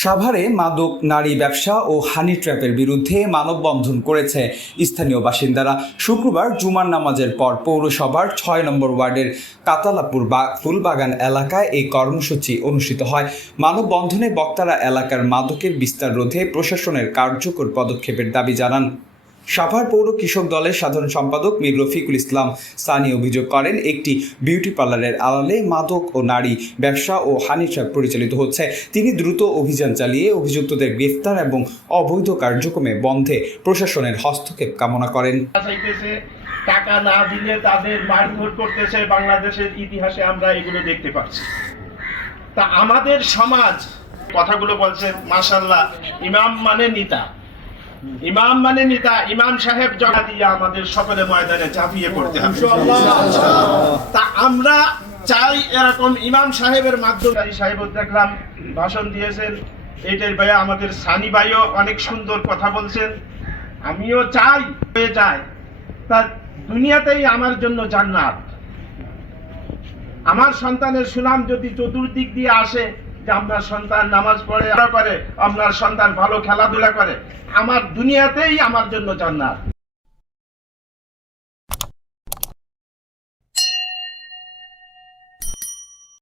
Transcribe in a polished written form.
সাভারে মাদক নারী ব্যবসা ও হানি ট্র্যাপের বিরুদ্ধে মানববন্ধন করেছে স্থানীয় বাসিন্দারা। শুক্রবার জুমার নামাজের পর পৌরসভার ৬ নম্বর ওয়ার্ডের কাতালাপুর ফুলবাগান এলাকায় এই কর্মসূচি অনুষ্ঠিত হয়। মানববন্ধনে বক্তারা এলাকার মাদকের বিস্তার রোধে প্রশাসনের কার্যকর পদক্ষেপের দাবি জানান। সাভার পৌর কৃষক দলের সাধারণ সম্পাদক মীর রফিকুল ইসলাম সানি অভিযোগ করেন, একটি বিউটি পার্লারের আড়ালে মাদক ও নারী ব্যবসা ও হানি ট্র্যাপ পরিচালিত হচ্ছে। তিনি দ্রুত অভিযান চালিয়ে অভিযুক্তদের গ্রেফতার এবং অবৈধ কার্যক্রমে বন্ধে প্রশাসনের হস্তক্ষেপ কামনা করেন। টাকা না দিলে তাদের মারধর করতেছে, বাংলাদেশের ইতিহাসে আমরা এগুলো দেখতে পাচ্ছি। তা আমাদের সমাজ কথাগুলো বলছে মাশাআল্লাহ, ইমাম মানে নেতা, ইমাম মানে নেতা, ইমাম সাহেব জগা দিয়ে আমাদের সকলে ময়দানে ঝাঁপিয়ে পড়তে হবে। তা আমরা চাই এরকম ইমাম সাহেবের মাধ্যমে। সাহেব দেখলাম ভাষণ দিয়েছেন, এইটার ভাইয়া আমাদের সানি ভাইও অনেক সুন্দর কথা বলছেন। আমিও চাই হয়ে যায় তা দুনিয়াতেই আমার জন্য জান্নাত। আমার সন্তানের সুনাম যদি চতুর্দিক দিয়ে আসে যে আপনার সন্তান নামাজ পড়ে, আপনার সন্তান ভালো খেলাধুলা করে, আমার দুনিয়াতেই আমার জন্য জান্নাত।